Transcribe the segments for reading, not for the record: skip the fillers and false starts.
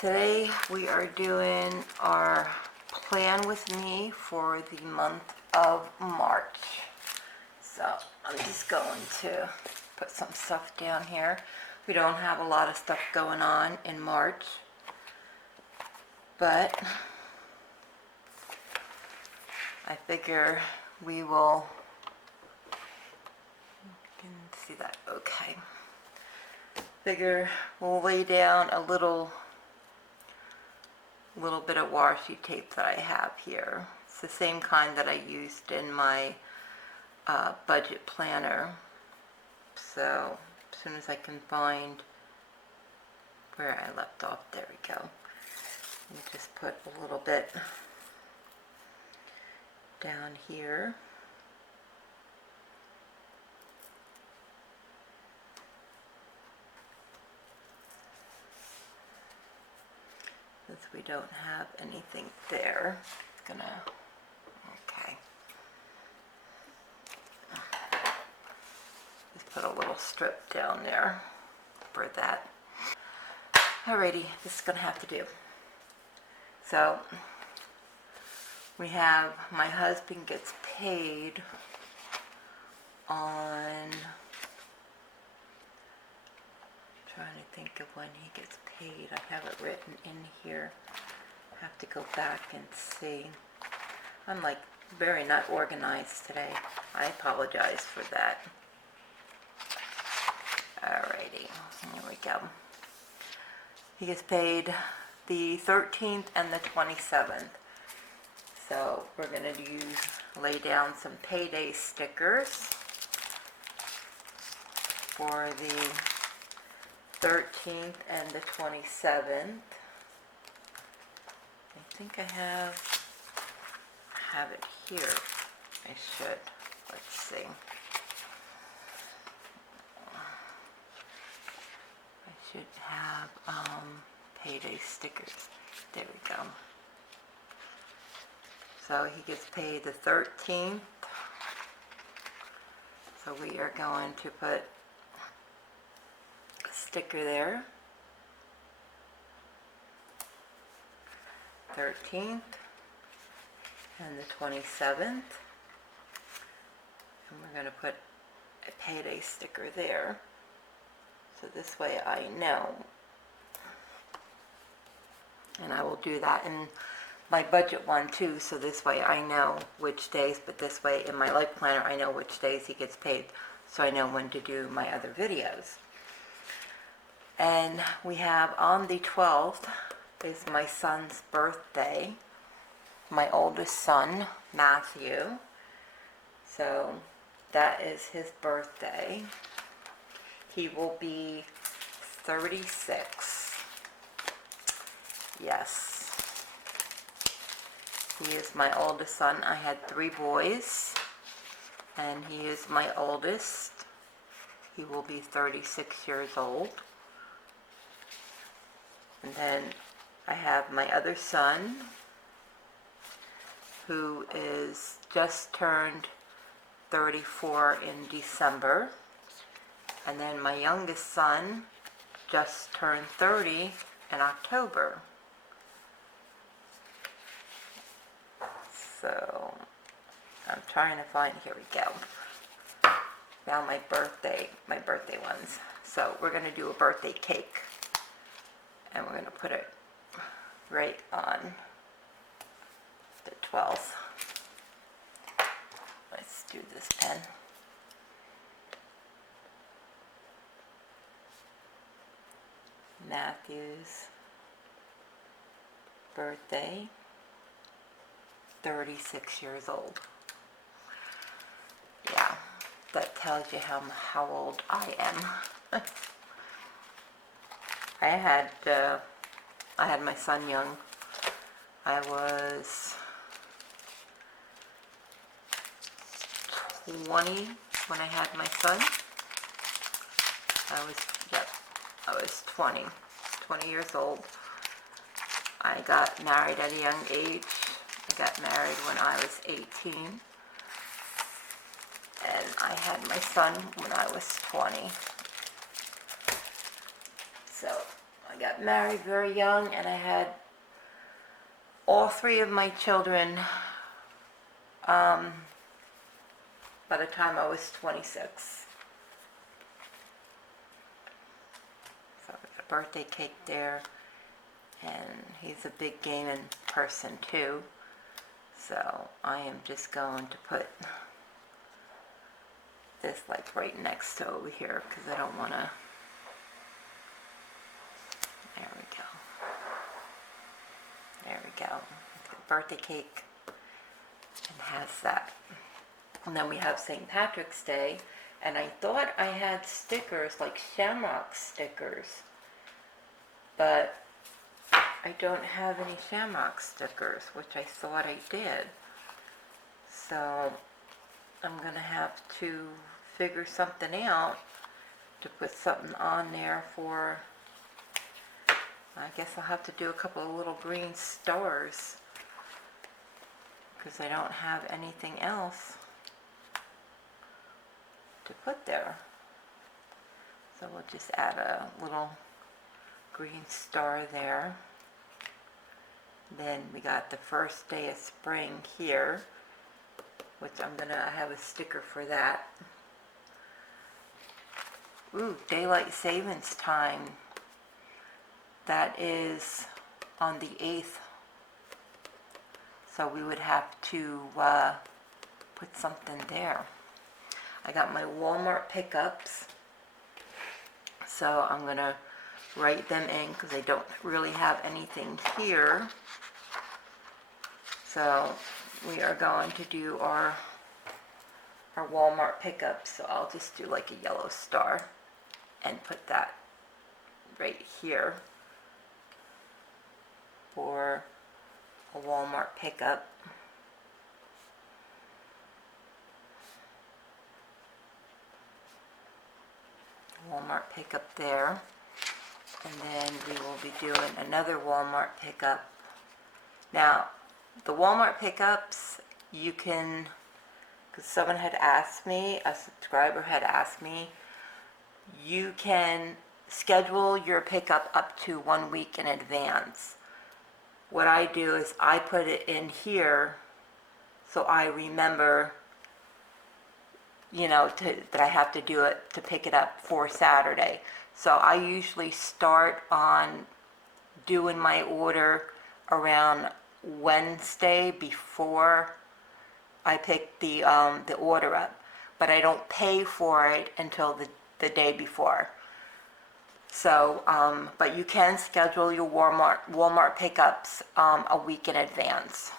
Today we are doing our plan with me for the month of March. So I'm just going to put some stuff down here. We don't have a lot of stuff going on in March, but I figure we will, you can see that okay. Figure we'll lay down a little bit of washi tape that I have here. It's the same kind that I used in my budget planner. So as soon as I can find where I left off, there we go. You just put a little bit down here. Since we don't have anything there, it's gonna, okay. Just put a little strip down there for that. Alrighty, this is gonna have to do. So, we have my husband gets paid on, trying to think of when he gets paid. I have it written in here. I have to go back and see. I'm like very not organized today. I apologize for that. Alrighty, here we go. He gets paid the 13th and the 27th. So we're going to lay down some payday stickers for the 13th and the 27th. I think I have it here. I should. Let's see. I should have payday stickers. There we go. So he gets paid the 13th. So we are going to put sticker there, 13th and the 27th, and we're going to put a payday sticker there, so this way I know, and I will do that in my budget one too, so this way I know which days, but this way in my life planner I know which days he gets paid, so I know when to do my other videos. And we have on the 12th is my son's birthday, my oldest son, Matthew. So that is his birthday. He will be 36. Yes. He is my oldest son. I had 3 boys, and he is my oldest. He will be 36 years old. And then I have my other son, who is just turned 34 in December. And then my youngest son just turned 30 in October. So I'm trying to find, here we go. Found my birthday ones. So we're going to do a birthday cake. And we're going to put it right on the 12th. Let's do this pen. Matthew's birthday, 36 years old. Yeah, that tells you how old I am. I had my son young. I was 20 when I had my son. I was 20 years old. I got married at a young age. I got married when I was 18. And I had my son when I was 20. So I I got married very young, and I had all three of my children by the time I was 26. So there's a birthday cake there, and he's a big gaming person too. So I am just going to put this like right next to over here because I don't want to. There we go. There we go. Birthday cake, and has that. And then we have St. Patrick's Day, and I thought I had stickers like shamrock stickers, but I don't have any shamrock stickers, which I thought I did. So I'm gonna have to figure something out to put something on there for, I guess I'll have to do a couple of little green stars because I don't have anything else to put there. So we'll just add a little green star there. Then we got the first day of spring here, which I have a sticker for that. Ooh, daylight savings time. That is on the 8th. So we would have to put something there. I got my Walmart pickups. So I'm going to write them in because I don't really have anything here. So we are going to do our Walmart pickups. So I'll just do like a yellow star and put that right here for a Walmart pickup. Walmart pickup there. And then we will be doing another Walmart pickup. Now, the Walmart pickups, you can, because someone had asked me, a subscriber had asked me, you can schedule your pickup up to 1 week in advance. What I do is I put it in here so I remember, you know, that I have to do it to pick it up for Saturday. So I usually start on doing my order around Wednesday before I pick the order up, but I don't pay for it until the day before. So, but you can schedule your Walmart pickups a week in advance.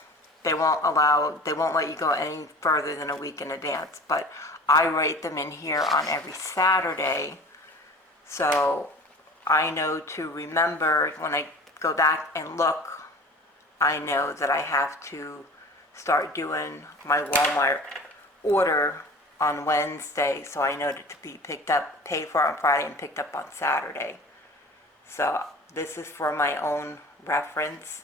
They won't let you go any further than a week in advance, but I write them in here on every Saturday, so I know to remember when I go back and look, I know that I have to start doing my Walmart order on Wednesday, so I know to be picked up, paid for on Friday and picked up on Saturday. So this is for my own reference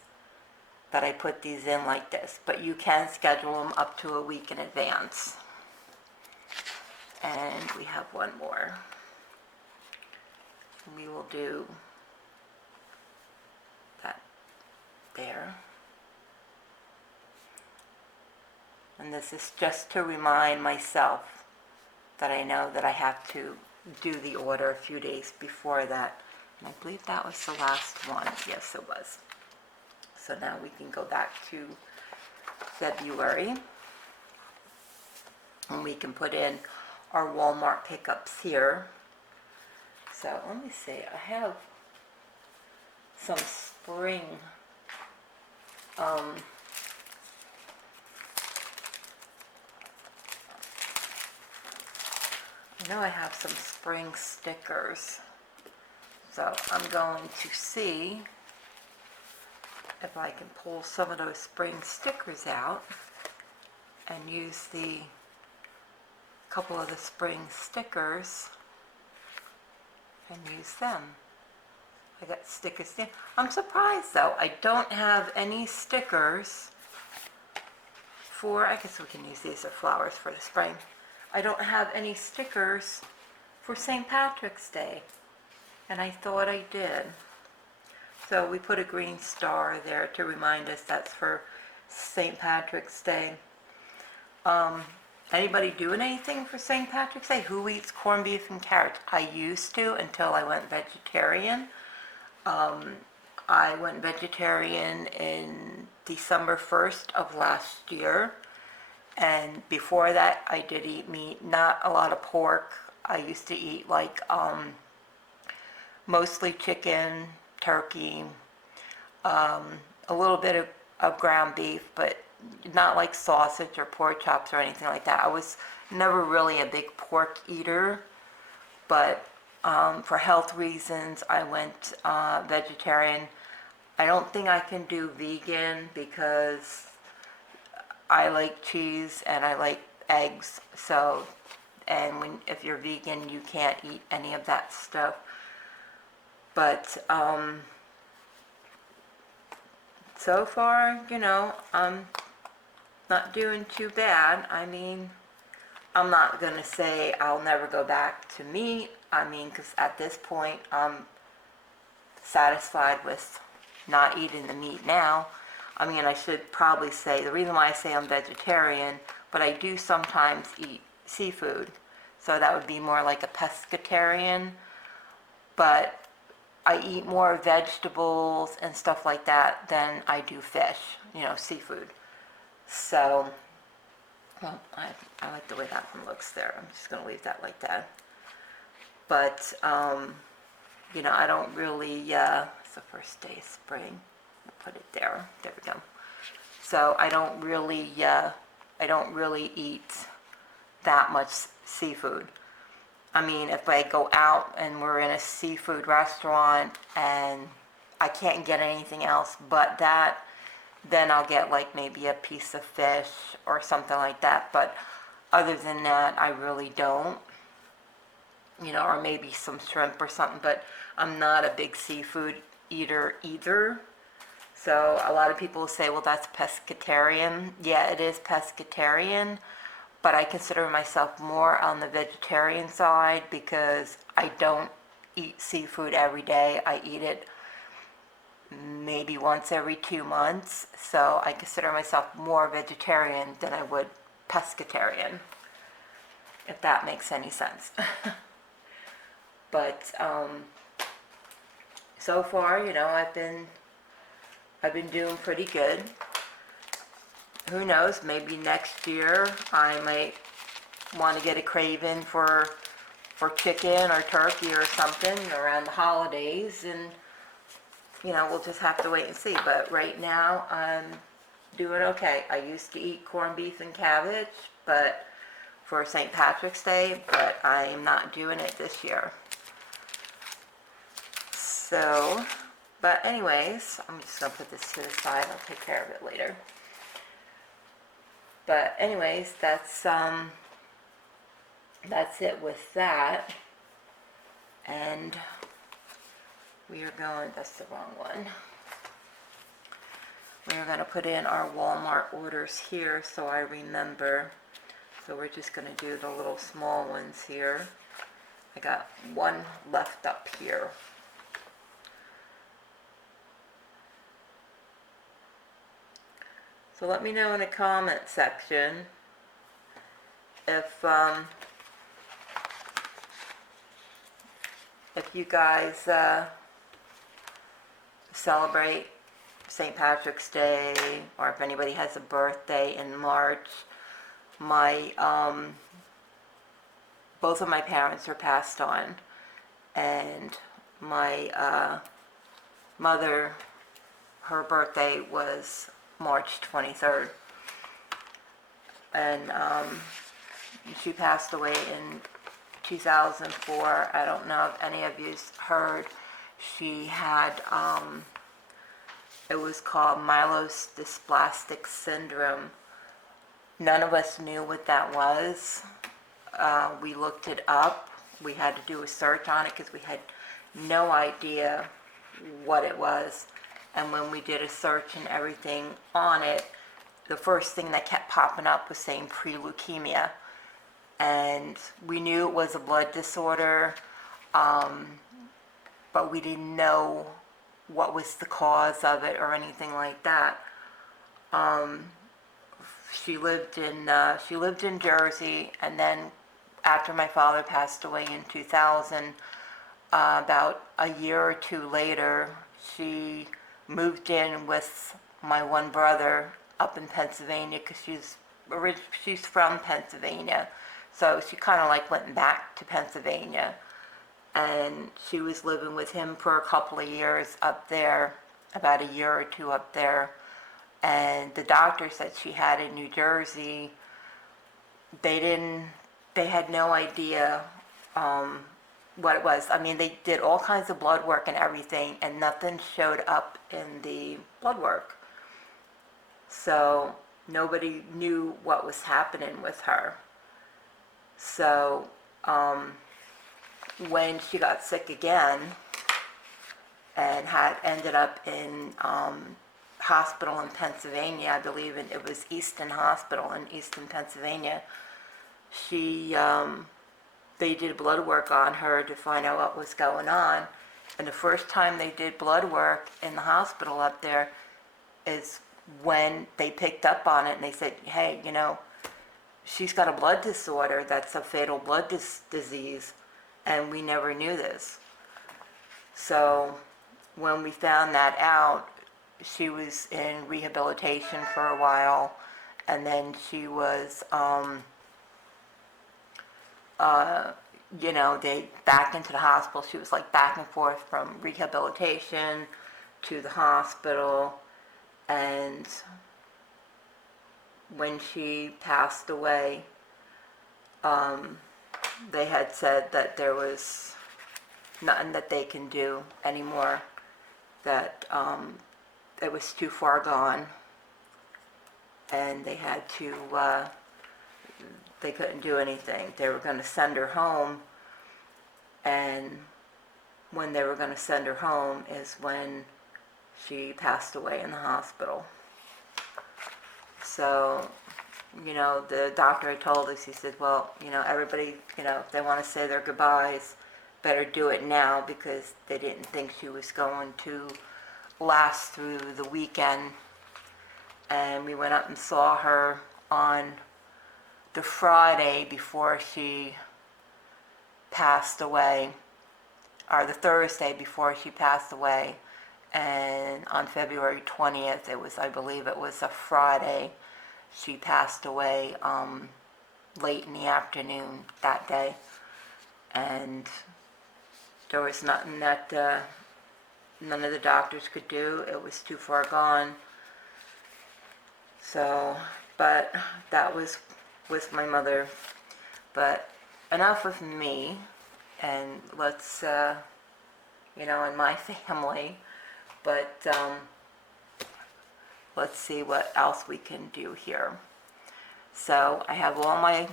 that I put these in like this, but you can schedule them up to a week in advance. And we have one more. We will do that there. And this is just to remind myself that I know that I have to do the order a few days before that. And I believe that was the last one. Yes, it was. So now we can go back to February. And we can put in our Walmart pickups here. So let me see. I have some spring I know I have some spring stickers, so I'm going to see if I can pull some of those spring stickers out and use the couple of the spring stickers and use them. I got stickers there. I'm surprised though, I don't have any stickers for, I guess we can use these as flowers for the spring. I don't have any stickers for St. Patrick's Day, and I thought I did. So we put a green star there to remind us that's for St. Patrick's Day. Anybody doing anything for St. Patrick's Day? Who eats corned beef and carrots? I used to until I went vegetarian. I went vegetarian in December 1st of last year. And before that, I did eat meat, not a lot of pork. I used to eat like mostly chicken, turkey, a little bit of ground beef, but not like sausage or pork chops or anything like that. I was never really a big pork eater, but for health reasons, I went vegetarian. I don't think I can do vegan because I like cheese and I like eggs, so, and if you're vegan, you can't eat any of that stuff. But so far, I'm not doing too bad. I mean, I'm not going to say I'll never go back to meat. I mean, because at this point, I'm satisfied with not eating the meat now. I mean, I should probably say, the reason why I say I'm vegetarian, but I do sometimes eat seafood. So that would be more like a pescatarian. But I eat more vegetables and stuff like that than I do fish, seafood. So, well, I like the way that one looks there. I'm just going to leave that like that. But, I don't really, it's the first day of spring. I'll put it there. There we go. So I don't really eat that much seafood. I mean, if I go out and we're in a seafood restaurant and I can't get anything else but that, then I'll get like maybe a piece of fish or something like that. But other than that, I really don't. Or maybe some shrimp or something, but I'm not a big seafood eater either. So a lot of people say, well, that's pescatarian. Yeah, it is pescatarian, but I consider myself more on the vegetarian side because I don't eat seafood every day. I eat it maybe once every 2 months, so I consider myself more vegetarian than I would pescatarian, if that makes any sense. But so far, I've been doing pretty good. Who knows, maybe next year I might want to get a craving for chicken or turkey or something around the holidays, and we'll just have to wait and see. But right now I'm doing okay. I used to eat corned beef and cabbage but for St. Patrick's Day, but I am not doing it this year. So, but anyways, I'm just going to put this to the side. I'll take care of it later. But anyways, that's it with that. And we are going, that's the wrong one. We are going to put in our Walmart orders here so I remember. So we're just going to do the little small ones here. I got one left up here. So let me know in the comment section if you guys celebrate St. Patrick's Day, or if anybody has a birthday in March. My both of my parents are passed on, and my mother, her birthday was March 23rd, and she passed away in 2004. I don't know if any of you heard. She had it was called myelodysplastic syndrome. None of us knew what that was. We looked it up. We had to do a search on it because we had no idea what it was. And when we did a search and everything on it, the first thing that kept popping up was saying pre-leukemia. And we knew it was a blood disorder, but we didn't know what was the cause of it or anything like that. She lived in Jersey, and then after my father passed away in 2000, about a year or two later, she moved in with my one brother up in Pennsylvania because she's from Pennsylvania. So she kind of like went back to Pennsylvania, and she was living with him for a couple of years up there, about a year or two up there. And the doctors that she had in New Jersey, they had no idea what it was. I mean, they did all kinds of blood work and everything, and nothing showed up in the blood work. So nobody knew what was happening with her. So when she got sick again and had ended up in hospital in Pennsylvania, I believe it was Easton Hospital in Easton, Pennsylvania, they did blood work on her to find out what was going on. And the first time they did blood work in the hospital up there is when they picked up on it, and they said, hey, she's got a blood disorder that's a fatal blood disease, and we never knew this. So when we found that out, she was in rehabilitation for a while, and then she was they back into the hospital. She was like back and forth from rehabilitation to the hospital. And when she passed away, they had said that there was nothing that they can do anymore, that it was too far gone, and they had to they couldn't do anything. They were going to send her home, and when they were going to send her home is when she passed away in the hospital. So, the doctor had told us, he said, well, everybody, if they want to say their goodbyes, better do it now, because they didn't think she was going to last through the weekend. And we went up and saw her on the Friday before she passed away, or the Thursday before she passed away. And on February 20th, I believe it was a Friday, she passed away late in the afternoon that day. And there was nothing that none of the doctors could do. It was too far gone. So, but that was with my mother. But enough of me, and let's, in my family. But let's see what else we can do here. So I have all my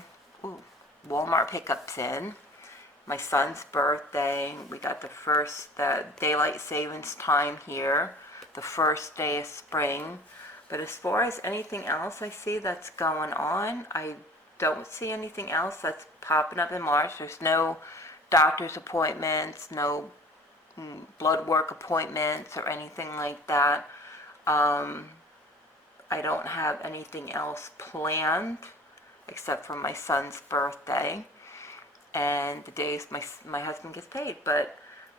Walmart pickups in. My son's birthday, we got the first daylight savings time here, the first day of spring. But as far as anything else I see that's going on, I don't see anything else that's popping up in March. There's no doctor's appointments, no blood work appointments or anything like that. I don't have anything else planned except for my son's birthday and the days my husband gets paid. But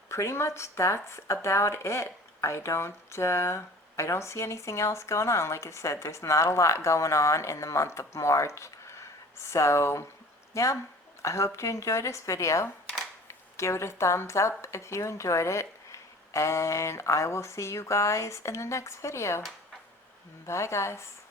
pretty much that's about it. I don't see anything else going on. Like I said, there's not a lot going on in the month of March. So yeah, I hope you enjoyed this video. Give it a thumbs up if you enjoyed it, and I will see you guys in the next video. Bye guys.